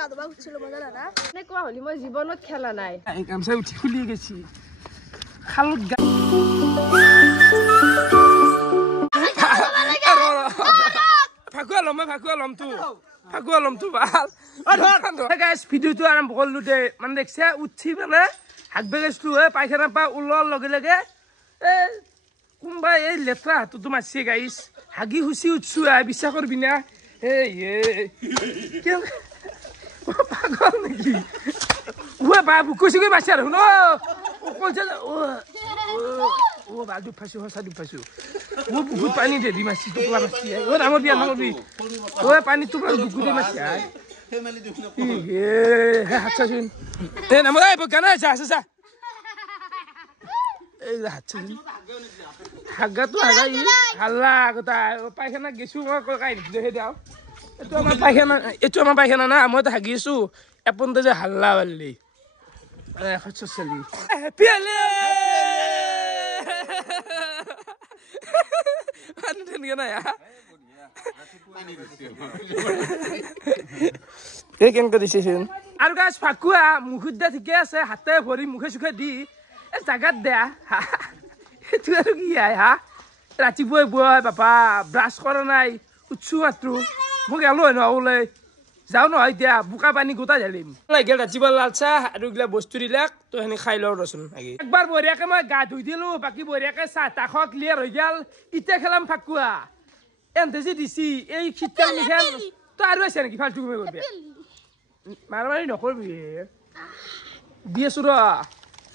কাদবা উঠছিল মজা না এনেকুৱা হলি মই জীৱনত খেলা নাই এই গামছা উঠি খুলি গেছি খালত ফাকুয়া লম তো ভাল গাইস ভিডিওটো আৰম্ভ কৰিলো দে মানে দেখছে উঠি মানে হাগবে গেছলো পায়খানা পা ওলোৱাৰ লগে লগে কোনবা এই লেট্ৰা হাতটো মাৰছে গাইস হাগি হুচি উঠছো বিশ্বাস কৰবি না পাগল নেকি বাবু কৈছো কি মাছে আৰু শুনো কৈছে বা দুখ পাইছো সঁচা দুখ পাইছো বহুত পানী দে দি মাছি টোপলা মাছি ডাঙৰ বিয়া নকৰবি পানী টোপলা দুখু দি মাছি হাত চাচোন নামৰ গানা আছে এই হাত চাচোন হাগাটো হাগাই হাল্লা কথা পায়খানা গেছো মই কাই সেই দিওঁ এইটো আমাৰ পায়খানা না মইতো হাগি আছো এপনতে যে হাল্লা বাল্লি চলি কেনেকে দিছেচোন আৰু গাছ ফাকুৱা মুখত দিয়া ঠিকে আছে হাতে ভৰি মুখে চুখে দি জাগাত দিয়া সেইটো আৰু কি হা ৰাতিপুৱাই বয় বাপা ব্ৰাছ কৰা নাই উঠছো মাত্ৰ মোক এলো হয় নহ'লে যাওঁ নহয় এতিয়া বোকা পানী গোটাই ঢালিম লাগিল ৰাতিপুৱা লাল চাহ আৰু এইগিলা বস্তু দিলাক তো সেনে খাই লওঁ ৰচোন একবাৰ বঢ়িয়াকে মই গা ধুই দিলো বাকী বঢ়িয়াকে চাহ তাহ খোৱা ক্লিয়াৰ হৈ গ'ল এতিয়া খেলাম ফাকুৱা এনতে যে দিছি এই শীতকাল নিখান তই আৰু আছে নেকি ফাল্টু কমে কৰবি মাৰামাৰি নকৰবি দি আছো ৰ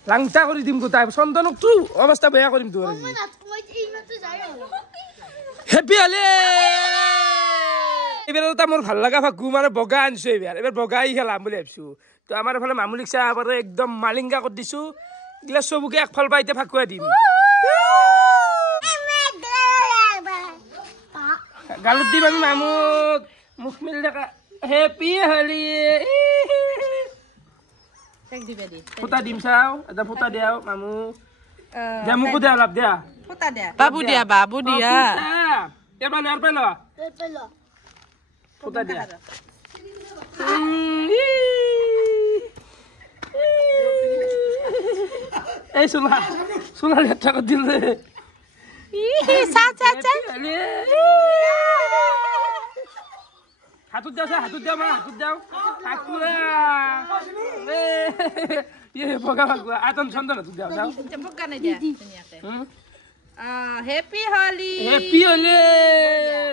লাংটা কৰি দিম গোটাই চন্দনকতো অৱস্থা বেয়া কৰিম তোৰ হেপী হলে এইবাৰ এটা মোৰ ভাল লগা ফাকু মানে বগা আনিছো এইবাৰ বগাই খেলাম বুলি ভাবিছো তো আমাৰ এইফালে মামুলিক চাহ একদম মালিংগা কৰি দিছো এইগিলা চবকে একফাল পৰা এতিয়া ফাকুৱাই দিম গালত দিম আমি মামুক মুখ মিল দেখা হেপী হলি ফুটা দিম চাও এটা ফুটা দিয়াও মামু দিয়া মোকো দিয়া অলপ দিয়া বাবু দিয়া এবাৰ আৰু পাই ল ফুটা দিয়া এই চোলা লেট্ৰা কৰি দিলে হাতত যাওঁ মা হাতত যাওঁ বগা ফাকুৱা আতন চন্দন হাতত যাওঁ হেপী হলি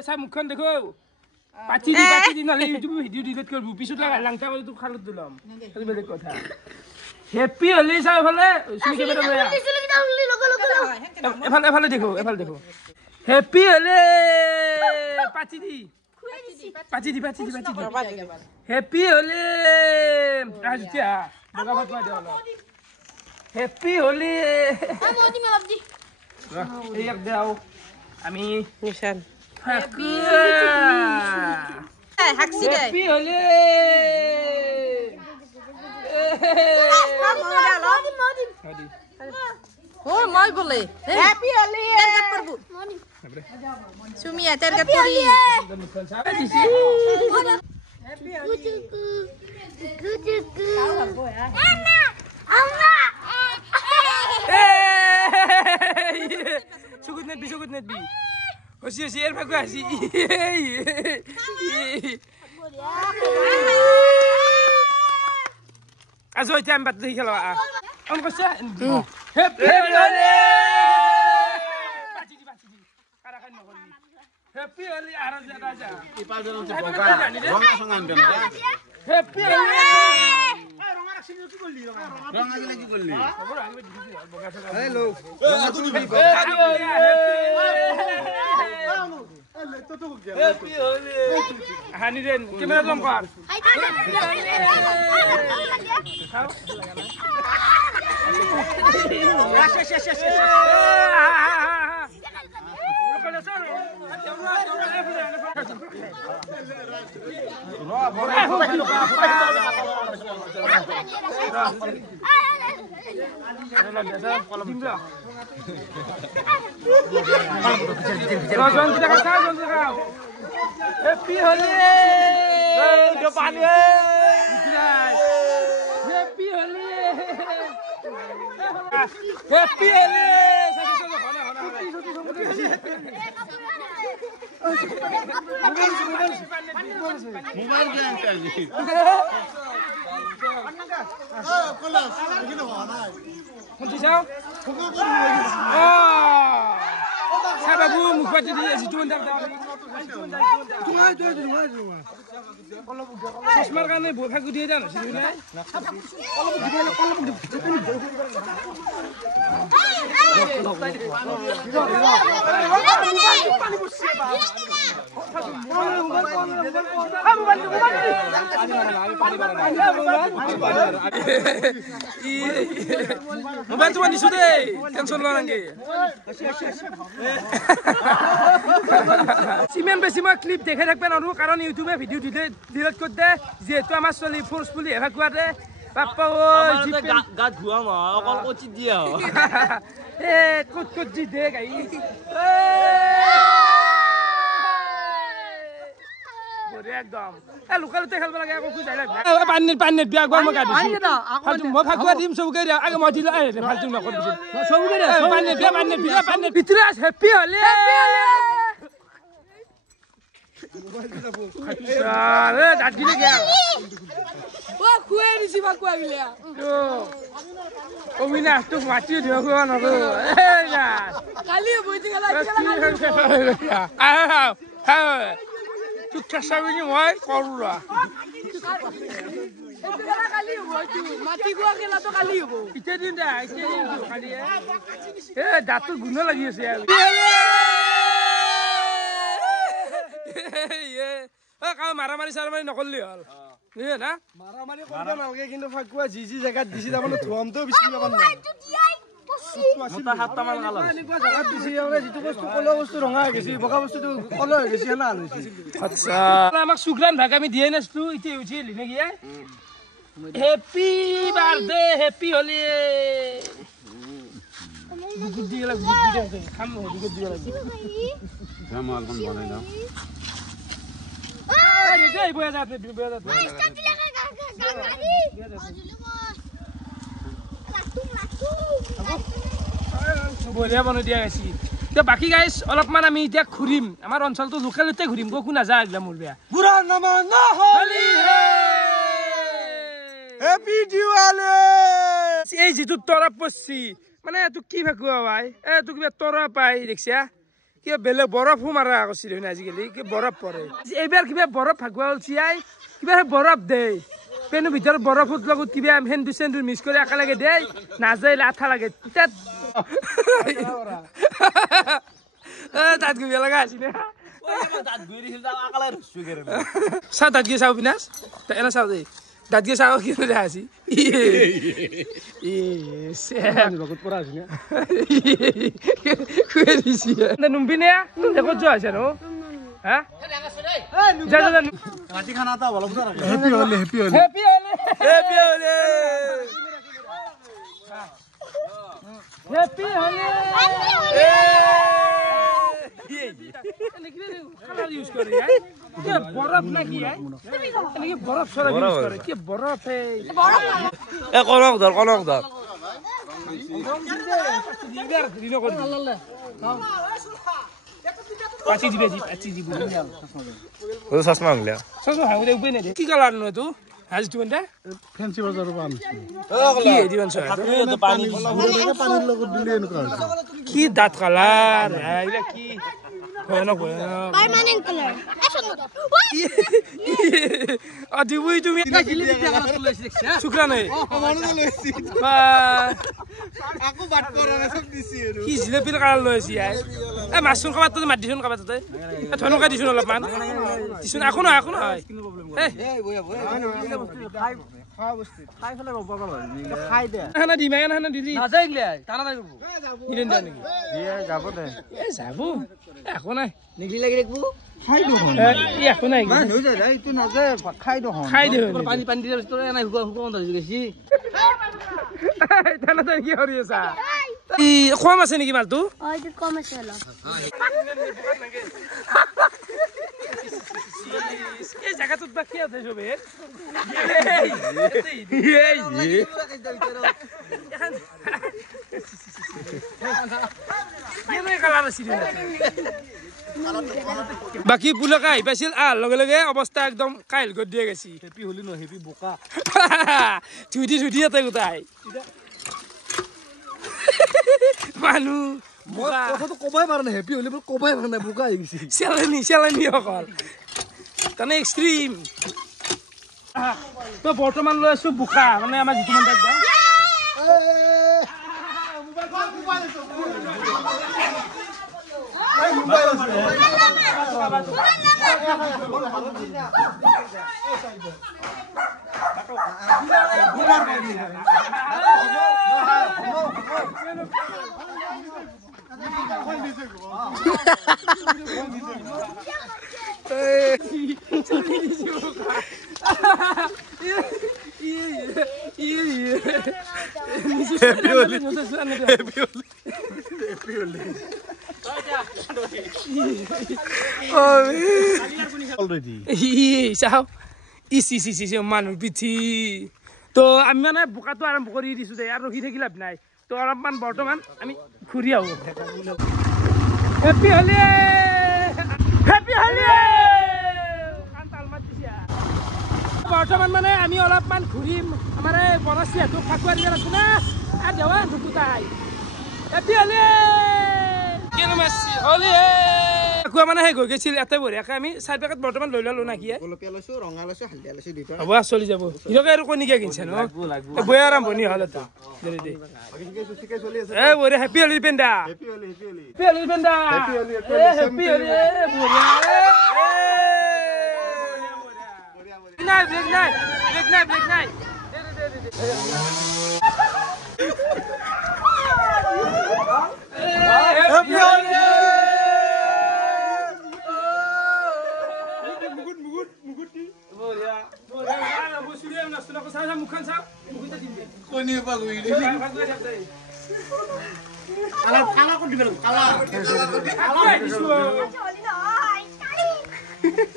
চা মুখখন দেখো পাচি দি নহ'লে ইউটিউব ভিডিঅ' ডিলিট কৰিব পিছত লাংটা কৰি তোক খালত দিলাম সেইটো বেলেগ কথা হেপী হলি চাওঁ এফালে এফালে দেখো হেপী হলে পাচি দি হেপী হলে বগা ফাকুৱা দিয়া অলপ হেপী হলি এইয়াক দেও আমি নিশান হেপী হলে মই বলে হেপী হলি সুমিয়া টার্গেট করি Sugod net bi. Osi el faku asi. Aso jam bat di kalau ah. Om kosa. Happy holiday. Baci di. Karakan nokon. Happy holiday aras aja. Ipal dalam sebuka. Rong langsung ngambil ya. Happy holiday. Rong lagi goli. Hello. Happy holiday. Haniren, kamera lompat. Happy holiday. Happy Holi mobile game খেলি বাবু মুখত যিটো চশমাৰ কাৰণে ভাগু দিয়ে জানো mobile তোমাৰ দিছো দেই টেনচন লোৱা নাগে সিমান বেছি মই ক্লিপ দেখাই থাকবে নোৱাৰো কাৰণ ইউটিউবে ভিডিঅ' ডিলিট কৰি দে যিহেতু আমাৰ ছোৱালী ফোৰ্চফুলি এভাকুৱাতে বাপ্পা গাত ধোৱা নহয় অকল কচি দিয়া এ ক'ত যি দে গাই একদম লোকেলতে খেলব লাগে আকৌ খুজাই পানীত বিয়া গৰম গা দিছো মই ফাকুৱা দিম চবকে আগে মই দিলো ফালতু নকৰ চবকে পানীত ভিতৰে হেপি হলে দাঁত গিলে গেল খুৱাই দিছি ফাকুৱা গিলে অবিনাশ তোক মাতিও দিব খুৱা নৰো কালি তোক চেষ্টা কৰি মই কৰো দাঁতৰ গুণ লাগি আছে মাৰামাৰি চাৰামাৰি নকৰলি হল না মাৰামাৰি কৰিব নালাগে কিন্তু ফাকুৱা যি জেগাত দিছি তাৰমানে ধুৱামটো বেছি পাব নাই আমাক সুগ্ৰান ভাগ আমি দিয়ে নাছিলো এতিয়া উঠি নেকি হেপি বাৰ্থডে হেপি হলি বুকুত দিয়ে খাম বুকুত দিয়ে বনাই যাওঁ বঢ়িয়া বনাই দিয়া গৈছি এতিয়া বাকী গাইছ অলপমান আমি এতিয়া ঘূৰিম আমাৰ অঞ্চলটো লোকেলতে ঘূৰিম কো নাযায় একদম মোৰ বেয়া বুঢ়া নামানা হলি হেপি দিৱালী এই যিটো তৰপ পৰছি মানে তোক কি ভাকুৱা ভাই তোক কিবা তৰপ পাই দেখছা কিবা বেলেগ বৰফো মাৰা কৈছিল আজিকালি কি বৰফ পৰে এইবাৰ কিবা বৰফ ভাকুৱা হলছি আই কিবা বৰফ দে পেনৰ ভিতৰত বৰফত লগত কিবা সেন্দুৰ চেন্দুৰ মিক্স কৰি একেলগে দে নাযায় আঠা লাগে তাত গৈ লগা আছে চাও তাত গিয়ে চাও বিনাশ এনে চাও দেই তাত গিয়ে চাও কি দেখা আছি নুম্বিনে দেখত যোৱা আছে নো হা ৰাতি খানা এটা অলপ হেপি হলি হেপি হলি হেপি হলি হেপি হলি হেপি হলি কালার ইউজ করে কি বরফ নাকি কি বরফ সরা ইউজ করে কি বরফ এ কনক ধর পাঁচি দিবে ও চশমা আনলা চশমা হাউরে উবে নেই কি কালার ন তো আজ তুই বন্ধা ফেন্সি বাজাৰৰ পৰা আনিছো কি দিবন স্যাৰ তো পানি পানীৰ লগত দিলে এনেকুৱা হৈছে কি দাঁত কালার এইলা কি ভয়ানক permanent color দিবই তুমি শুক্রা নাই আকৌ বাট কৰা না সব দিছি কি জিলেপিৰ কালাৰ লৈ আছি এ মাছুন খাবাত তো মাত দিছুন খাবাত ততে ধনকা দিছুন অলপমান দিছুন আকো নহয় খাই দে খানা দিমা খানা দিলি নাযায় গলে টানা যাইব ইরেন দা নেকি যাব দে যাব আকো নাই নিগলি লাগি দেখবো খাই দে আকো নাই মানে হৈ যায় এইটো নাযায় খাই দে খাই দে পানি দিয়ে তোৰ নাই হুকা বন্ধ হৈ গৈছি টানা তই কি কৰি আছা ই কম আছে নেকি মালটো এইটো কম আছে অলপ এই জায়গাটোত বা কি আছে সবে বাকী পুলকে আহি পাইছিল লগে লগে অৱস্থা একদম কাইল গত দিয়ে গেছি হেপি হলি ন হেপি বোকা ধুই এতে গোটাই মানুহ কথাটো কবাই পাৰা নাই হেপি হলি কবাই পাৰা নাই বোকা হৈ গৈছে চেলেনি অকল তাৰমানে এক্সট্ৰিম তো বৰ্তমান লৈ আছো বোকা মানে আমাৰ যিটো মন্দিৰ যাওঁ মানুহ পিঠি তো আমি মানে বোকাটো আৰম্ভ কৰি দিছো দে আৰু ৰখি থাকি লাভ নাই তো অলপমান বৰ্তমান আমি ঘূৰি আহো হেপী হলি বৰ্তমান মানে আমি অলপমান ঘূৰিম আমাৰ এই বনশ্ৰীটো ফাকুৱা দিয়া আছে না আৰু দেৱা ঢুকুতাই হেপী হলি কেনে মাছি হলি ফাকুৱা মানে সেই গৈ গৈছিল এতে বঢ়িয়াকে আমি চাই পেকেট বৰ্তমান লৈ ললো নাকি হ'ব চলি যাব হিৰকে আৰু কণিকে কিনছে ন বয়া আৰম্ভণি হ'ল এটা এ বঢ়িয়া হেপী হলি পেণ্ডা হেপী হলি পেণ্ডা হেপী হলি বঢ়িয়া নাই ব্রেক নাই মুখান চাও কইনি পাগুই কালা কোন দিবেল কালা দিছো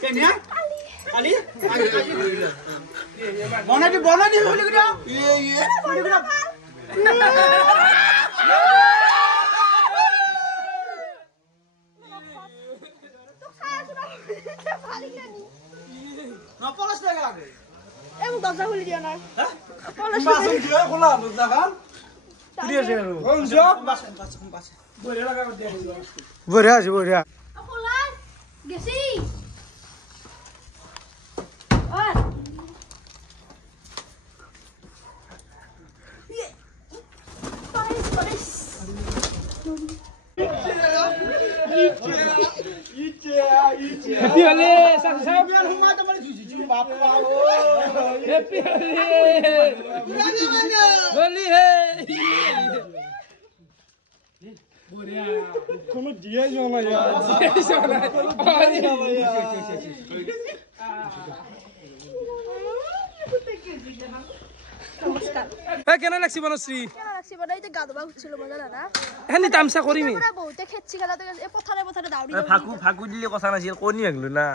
কেনিয়া কালি বনাদি হলি গিয়া ইয়ে হলি গিয়া না পলাশ লাগা আগে এম দরজা খুলে দিও না পলাশ দিয়ে খোলা দরজা খান পুরিয়ে আছে কোন জব বাস বড়িয়া লাগা দে বড়িয়া পলাশ গেছি ওই পলাশ হেপী হলি সাহেব হুমা তো মানে জুজি বাপা ও হেপী হলি হে বড়িয়া কোনো দিয়ে জমা কেনে লাগছি বনশ্রী কেন রাখছি বড়াই তে গাদবা হচ্ছিল মজা না এনি তামসা কৰিমি পুরা বহুতে খেচ্ছি গেলা তো এ পথারে দাউরি ফাকু দিলে কথা নাছিল কনি আগলো না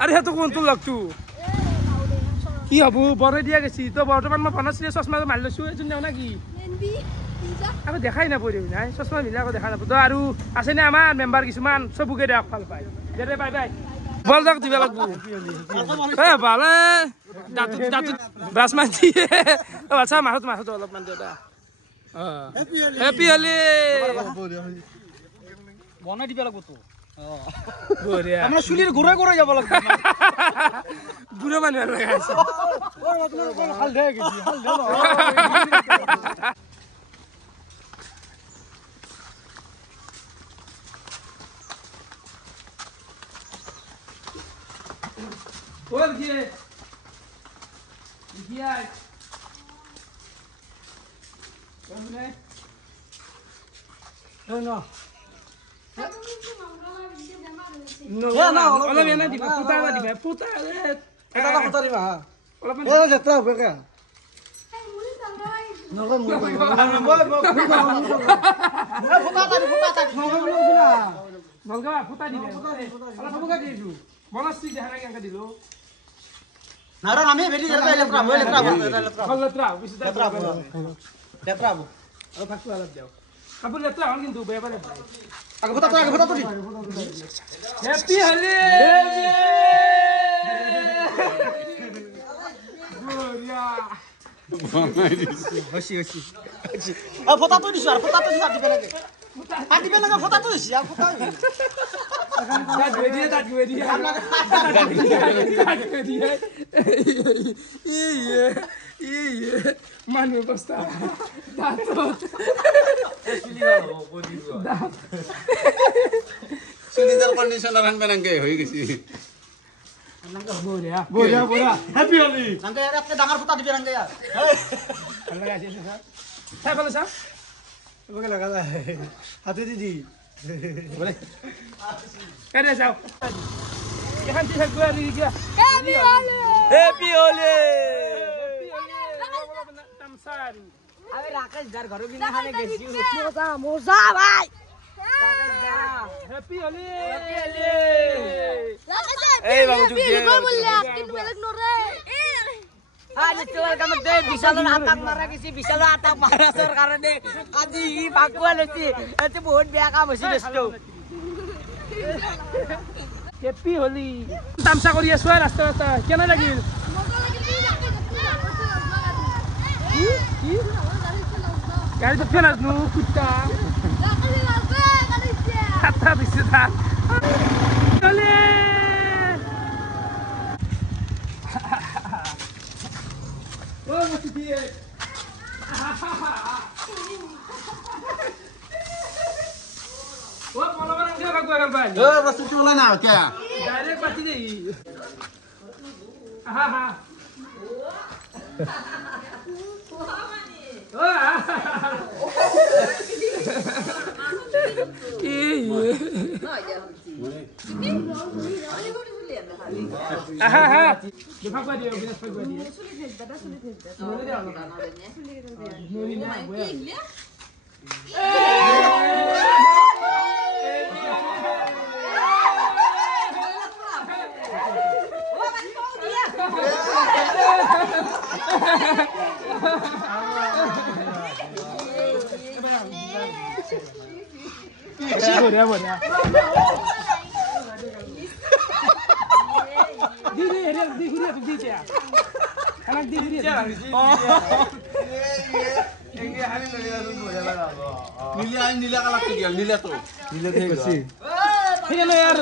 আরে হেতু কোনটো লাগতু কি হব বড় দিয়া গেছি তো বৰ্তমান মই বনশ্ৰী চশমা মাৰি লৈছো এজন যাও নাকি এনবি পিজা আমি দেখাই নাপাই নাই চশমা মিলাকো দেখা নাপাই তো আৰু আছে নে আমাৰ মেম্বাৰ কিছুমান সবুকে দেখ ভাল পায় দে বাই বাই বল যাক দিবা লাগব এ ভালে দাঁত ব্ৰাছ মাৰি আচ্ছা মাহত অলপমান দে হেপী হলি বনাই দিবা লাগব তো বঢ়িয়া আমরা চুলির ঘুরে ঘুরে যাব লাগবে বুঢ়া মানুহ লগাইছে হাল দে গেছি হাল দে বল গিয়ে গিয়া কোনে না No, অলপ এনে দিবা ফুটা এটা কথা দিবা অলপমান এ লেত্রা হবে কে নগম নলগা ফুটা দিবে অলপ ফুটা দিছো বনশ্রী দেখা নাই কেনকা দিলো নারা আমি বেটি লেত্রা লেত্রা লেত্রা বেশি লেত্রা লেতৰা হ'ব আৰু ফাকু অলপ দিও কাপোৰ লেতৰা হল কিন্তু বেয়া পালে আগে ফটাটো দি হ্যাপি হলি বঢ়িয়া হসি আ ফটাটো দিছো আর ফটাটো দিবে লাগে ফটাটো দিছি আর ফটা দাঁত গুয়ে দিয়ে ইয়ে মানুহ অৱস্থা সুনিদার কন্ডিশনার আনবে নাকি হয়ে গেছি বঢ়িয়া হ্যাপি হলি নাঙ্গে यार আপনি ডাঙৰ ফটা দিবে নাঙ্গে यार ভাল লাগা আছে স্যার চাই ভালো স্যার বকে লাগা হাতে দিদি বলে কেনে যাও এখন ঠিক আছে নি গিয়া হ্যাপি হলি হ্যাপি হোলি তামসারি আমি রাকেশ দার ঘর বিনা খানে গেছি মজা মজা ভাই হ্যাপি হলি এই বাবু তুই কি বললি কিন্তু বেলেগ নরে আজি তোর কাম দে বিশালৰ আটাক মাৰা গেছি বিশালৰ আটাক মাৰাৰ কাৰণে আজি ই বাকুৱা লৈছি এতে বহুত বেয়া কাম হৈছে দেশটো হ্যাপি হলি তামসা কৰি আছো ৰাস্তা কেনে লাগিল মজা লাগিল কি গাড়ীত ফেন আছনো কুত্তা খাতা দিছে তা হলি ও মতি ও মলমান কে বাগুয়া কাম্পানি এ বস্তু চলে না কে ডাইরেক্ট পাতি দেই আহা ও আহা দেখবা দিও বিনা ফগবা দিও সুলি দাও নুরি না বয়া বঢ়িয়া বঢ়িয়া দি হেৰি দি ঘূৰি আছো দি এতিয়া খানাক দি ঘূৰি আছো নীলা কালার কি নীলা তো নীলা থেকে গেছি ঠিক আছে यार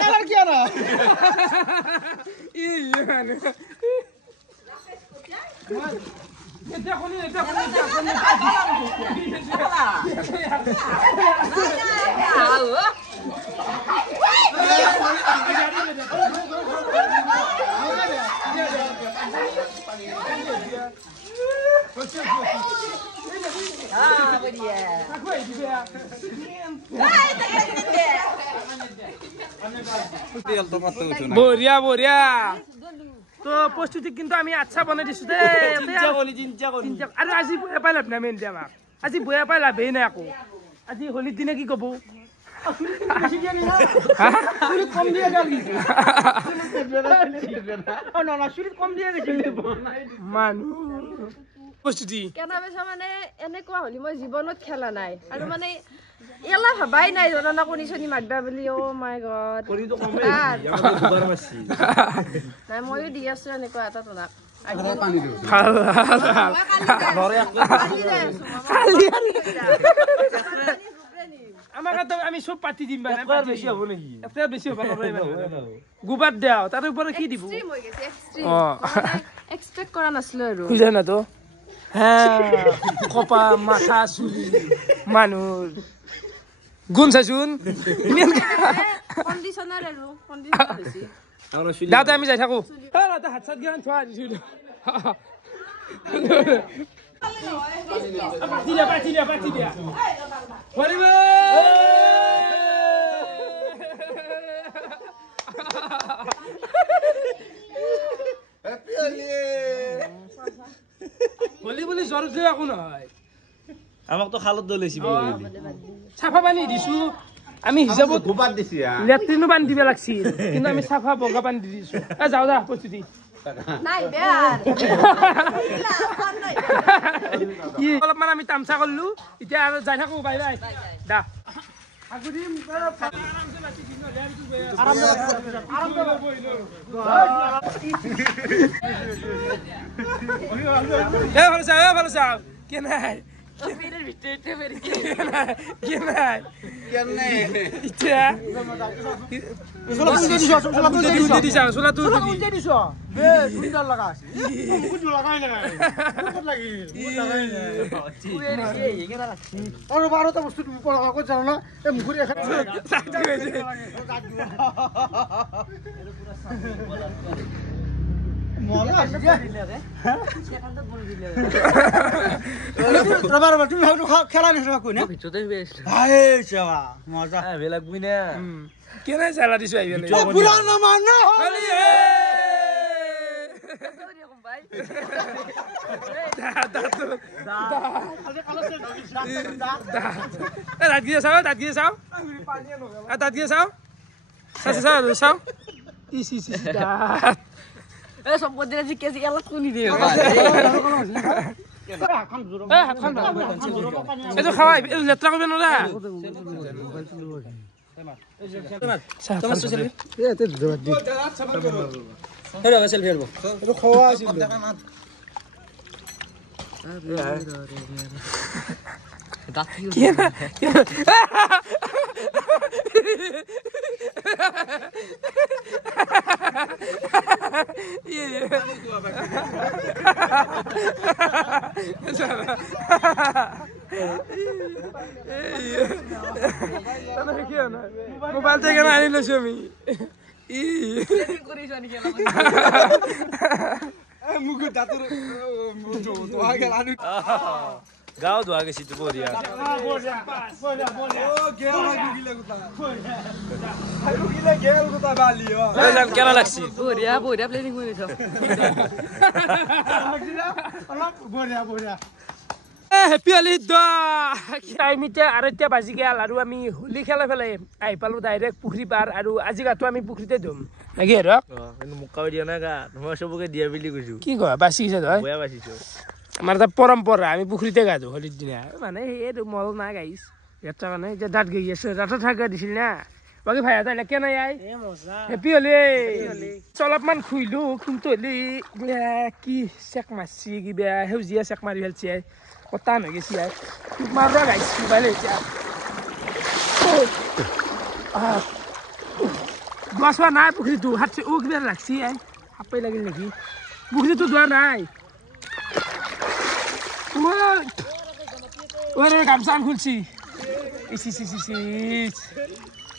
কালার কি না এটা কোনি বঢ়িয়া বঢ়িয়া তো প্রস্তুতি কিন্তু আমি আচ্ছা বনাই দিছো দে আৰু আজি বয়া পাই লাভ নাই মেইন দে আমাক আজি বয়া পাই লাভেই নাই আকৌ আজি হোলিৰ দিনে কি কব প্ৰস্তুতি কেনা বেচা মানে এনেকুৱা হলি মই জীৱনত খেলা নাই আৰু মানে এলা ভাবাই নাই জানা কোনি চনি মাৰবা বুলি ও মাই গড কৰিটো কমে ইয়াৰ দুবাৰ মাছি নাই মইও দি আছো এনেকুৱা এটা তোলাক পানি দিও আমাক তো আমি সব পাতি দিম মানে বেছি হ'ব নেকি এটা বেছি হ'ব নৰে গুবাত দেও তাৰ ওপৰত কি দিব এক্সট্ৰিম হৈ গৈছে এক্সট্ৰিম অ এক্সপেক্ট কৰা নাছিলো আৰু বুঝা না তো হ্যাঁ কপা মাথা চুলি মানুহ গুণ চাচোন কণ্ডিশনাৰ আৰু কণ্ডিশনাৰ হৈছে দাদা আমি যাই থাকো দাদা হাত চাত গিয়ান থোৱা দিছো পাতি দিয়া হৰিব হ্যাপি হোলি হলি বুলি জ্বৰ উঠে একো নহয় আমাক তো খালত দলৈছি চাফা পানী দিছো আমি হিচাপত গোবার দিছি লেট্ৰিনো পানী দিব লাগছিল কিন্তু আমি চাফা বগা পানী দি দিছো যাওঁ যা প্ৰস্তুতি নাই বেয়া কি অলপমান আমি তামচা কৰিলো এতিয়া আৰু যাই থাকো বাই বাই দা ভালো চাও কে নাই আৰু 12টা বস্তু তুমি পঢ়া ক'ত জানো না এই মুখুৰি এখন খেলা নিচিনা কৈ না মজা লাগবি না কেনে চালা দিছো আহিবলে পুরানো মানো দাঁত গিয়ে চাও দাঁত গিয়ে চাও দাঁত গিয়ে চাও চাও ইসি দাঁত এই সম্পত্তি আজি কেজি এলাক কোনি দিয়ে এইটো খাওয়াই লেত্ৰা কৰিব নোৱাৰা মোবাইল থেকে আনি লৈছো আমি গাঁও ধোৱা গৈছি তো বঢ়িয়া কেনা লাগছি বঢ়িয়া বঢ়িয়া প্লেনিং কৰিছ হেপী হলি টাইমতে আৰু এতিয়া বাজি গেল আৰু আমি হোলী খেলা পেলাই আহি পালো ডাইৰেক্ট পুখুৰী পাৰ আৰু আজি গাটো আমি পুখুৰীতে ধুম নেকি আৰু মুকাও দিয়া নাই গা মই চবকে দিয়া বুলি কৈছো কি কয় বাচি গৈছে তই বয়া বাচিছো আমাৰ এটা পৰম্পৰা আমি পুখুৰীতে গা ধুওঁ হোলীৰ দিনা মানে সেইটো মল নাই গাইছ এটা মানে এতিয়া দাঁত গৈ আছে দাঁতত থাকা দিছিল না বাকী ভাই এটা লেকে নাই আই হেপী হলি অলপমান খুইলো কিন্তু হলি কি চেক মাৰছি কিবা সেউজীয়া চেক মাৰি ফেলছি আই টান হৈ গৈছি আই মাৰবা গাইছ মোবাইল এতিয়া দোৱা চোৱা নাই পুখুৰীটো হাত কিবা লাগছি আই সাপেই লাগিল নেকি পুখুৰীটো দোৱা নাই গামছান খুলছি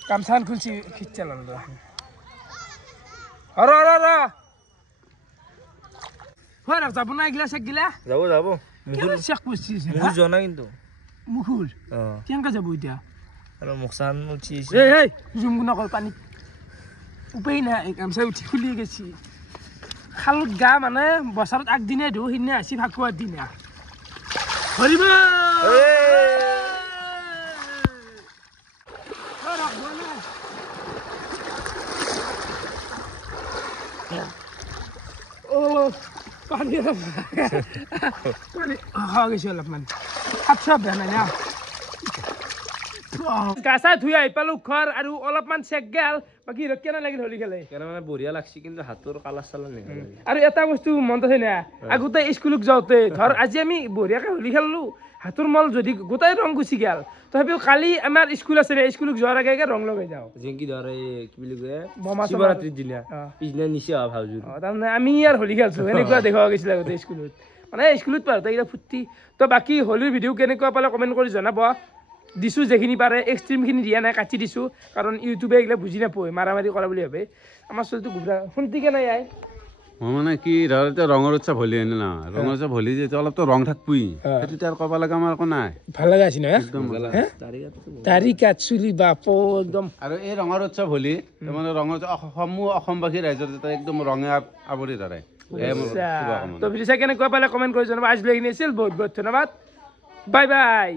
গামছান খুলছি খিচ্ছা লল যাব না এগিলা চেক গিলা যাব যাব চেক করছিস মুখ জনা কিন্তু মুখুর কেনকা যাব এতিয়া আৰু মুখসান উঠিছে এই জুম গুনা কল পানী উপায় নাই গামছা উঠি খুলি গেছি খালত গা মানে বছৰত আগদিনে ধু সিদিনা আসি ফাকুৱাৰ দিনা হৰিব পানী খাওয়া গেছি অলপমান হাত চাপ বেয়া নাই না গা চা ধুই আহি পালো ঘৰ আৰু অলপমান চেক গেল বাকী কেনে লাগিল হোলী খেলে কেনে মানে বঢ়িয়া লাগছি কিন্তু হাতৰ কালাৰ চালাৰ নিঘাল আৰু এটা বস্তু মনত আছে না আগতে স্কুলত যাওঁতে ধৰ আজি আমি বঢ়িয়াকে হোলী খেললো হাতৰ মল যদি গোটাই ৰং গুচি গেল তথাপিও কালি আমাৰ স্কুল আছে স্কুলত যোৱাৰ আগে ৰং লগাই যাওঁ জেংকি ধৰ কি বুলি কয় বোমা শিৱৰাত্ৰিৰ দিনা পিছদিনা নিচে হোৱা ভাউজোৰ তাৰমানে আমি ইয়াৰ হোলী খেলছো এনেকুৱা দেখুওৱা গৈছিল আগতে স্কুলত মানে স্কুলত পাৰোঁতে এইবিলাক ফূৰ্তি তো বাকী হোলীৰ ভিডিঅ' কেনেকুৱা পালে কমেণ্ট কৰি জনাব দিছোঁ যেখিনি পাৰে এক্সট্ৰিমখিনি দিয়া নাই কাটি দিছোঁ কাৰণ ইউটিউবে এইগিলা বুজি নাপায় মাৰামাৰি কৰা বুলি ভাবে আমাৰ ছোৱালীটো গুবৰা শুনতিকে নাই আই মই মানে কি ধৰ এতিয়া ৰঙৰ উৎসৱ হোলী হয় না ৰঙৰ উৎসৱ হোলী যেতিয়া অলপতো ৰং থাকবই সেইটো তাৰ ক'ব লগা আমাৰ একো নাই ভাল লগা আছে নহয় দাড়ি কাট চুলি বাপ একদম আৰু এই ৰঙৰ উৎসৱ হোলী তাৰমানে ৰঙৰ সমূহ অসমবাসী ৰাইজৰ যাতে একদম ৰঙে আৱৰি ধৰে তো ভিডিঅ' চাই কেনেকুৱা পালে কমেণ্ট কৰি জনাব আজিলৈ এইখিনি আছিল বহুত বহুত ধন্যবাদ বাই বাই